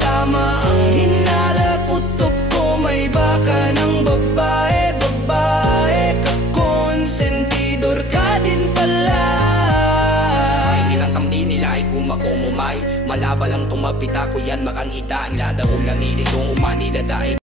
Tama ang hinala, kutob ko may baka ng babae. Babae ka, konsentidor ka din pala. Ay nilang tamdi nila ay kumakumumay. Malaba lang tumapita ko yan makanhita. Ang ladaong lang nilitong umani dadai.